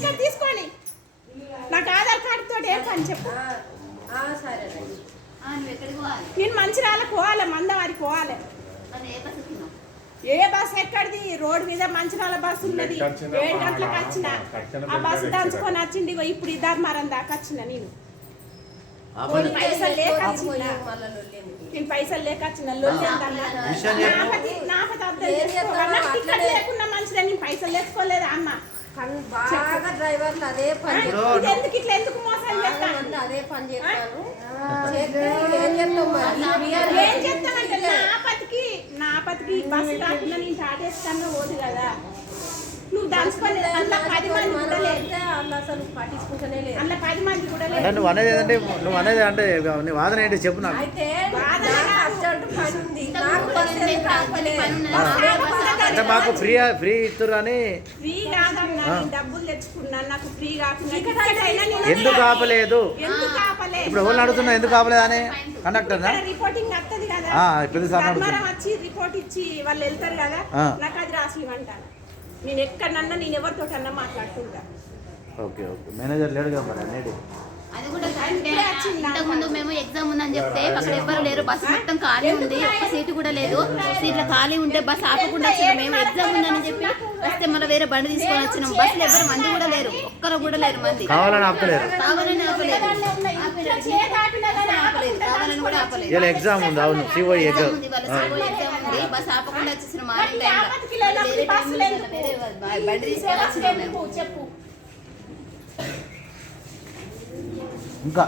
ఇక్కడ తీసుకోండి. నాకు ఆధార్ కార్డు తోటి ఏం పని చెప్పు. ఆ, సరే రండి. ఆ, నువ్వు ఎక్కడికి పోవాలి? నేను మంచిర్యాలకు పోవాలి మందవారికి పోవాలి. ఏ బస్ ఎక్కడిది? రోడ్ మీద మంచిర్యాల బస్సు ఉన్నది. ఏడు గంటలకు ఆ, వచ్చిన ఆ బస్సు దంచుకొని వచ్చింది ఇప్పుడు ఇద్దరు దాకా వచ్చిన నేను. పైసలు లేక వచ్చిన? నేను పైసలు లేక వచ్చిన. నాపతి- నాపతి అర్థం మంచిదే నేను పైసలు తెచ్చుకోలేదా అమ్మ? బాగా డ్రైవర్లు అదే పని ఎందుకు ఇట్లా ఎందుకు చేస్తాను అదే పని చేస్తాను చేస్తే ఏం చేస్తాం మరి? ఏం చెప్తానంటే నా పతికి నా పతికి బస్సు కాకుండా నేను టాటేస్తాను పోదు కదా. నువ్వు అందులో పది మంది కూడా లేదు. వాళ్ళు అసలు పట్టించుకుంటూనే లేదు. అందులో పది మంది కూడా అంటే నువ్వు అనేది ఏంటంటే నువ్వు అనేది అంటే నీ వాదన ఏంటి చెప్పు నాకు. అయితే నాకు పని ఉంది. పని. అంటే మాకు ఫ్రీ ఫ్రీ ఇస్తుర్రు అని ఫ్రీ ఆ. నేను డబ్బులు తెచ్చుకున్నాను నాకు ఫ్రీ కాకుండా టికెట్ అయినా నేను ఎందుకు ఆపలేదు? ఎందుకు ఆపలే ఇప్పుడు ఎవరు అడుగుతున్నా ఎందుకు ఆపలేదు అని? కండక్టర్నా? ఇక్కడ రిపోర్టింగ్ వస్తుంది కదా. ఆ, ప్రతిసారి ధర్మారం అడుగుతున్నా. వచ్చి రిపోర్ట్ ఇచ్చి వాళ్ళు వెళ్తారు కదా ఆ. నాకు అది రాసి ఇవ్వంటాను నేను ఎక్కడన్నా నేను ఎవరితోటన్నా మాట్లాడుతుంటా. Okay okay. మేనేజర్ లేడు కదా మరి అనేది ఇంతకు ముందు మేము ఎగ్జామ్ ఉందని చెప్తే అక్కడ ఎవ్వరు లేరు. బస్సు మొత్తం ఖాళీ ఉంది. ఒక్క సీటు కూడా లేదు. సీట్లు ఖాళీ ఉంటే బస్సు ఆపకుండా వచ్చినాం మేము ఎగ్జామ్ ఉందని చెప్పి వస్తే మళ్ళీ వేరే బండి తీసుకొని వచ్చినాం. బస్సులో ఎవ్వరు మంది కూడా లేరు. ఒక్కరు కూడా లేరు మంది. కావాలని ఆపలేరు. కావాలని ఆపలేదు. కావాలని కూడా ఆపలేదు. ఎగ్జామ్ ఉంది. అవును. COE exam exam. ఉంది. వాళ్ళ సిఓ ఎగ్జామ్ ఉంది. బస్సు ఆపకుండా వచ్చేసిన మార్నింగ్ టైంలో బండి తీసుకొని వచ్చినాం మేము చెప్పు, చెప్పు ఇంకా.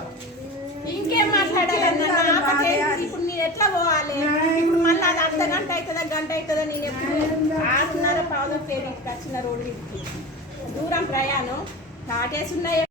ఇంకేం మాట్లాడాలన్నా నా ఇప్పుడు నేను ఎట్లా పోవాలి? ఇప్పుడు మళ్ళీ అది అర్ధ గంట అవుతుందా? గంట అవుతుందా? నేను ఎప్పుడు ఆరున్నర పావులో తేదీకి వచ్చిన రోడ్డు దూరం ప్రయాణం. కాటేసి ఉన్నాయి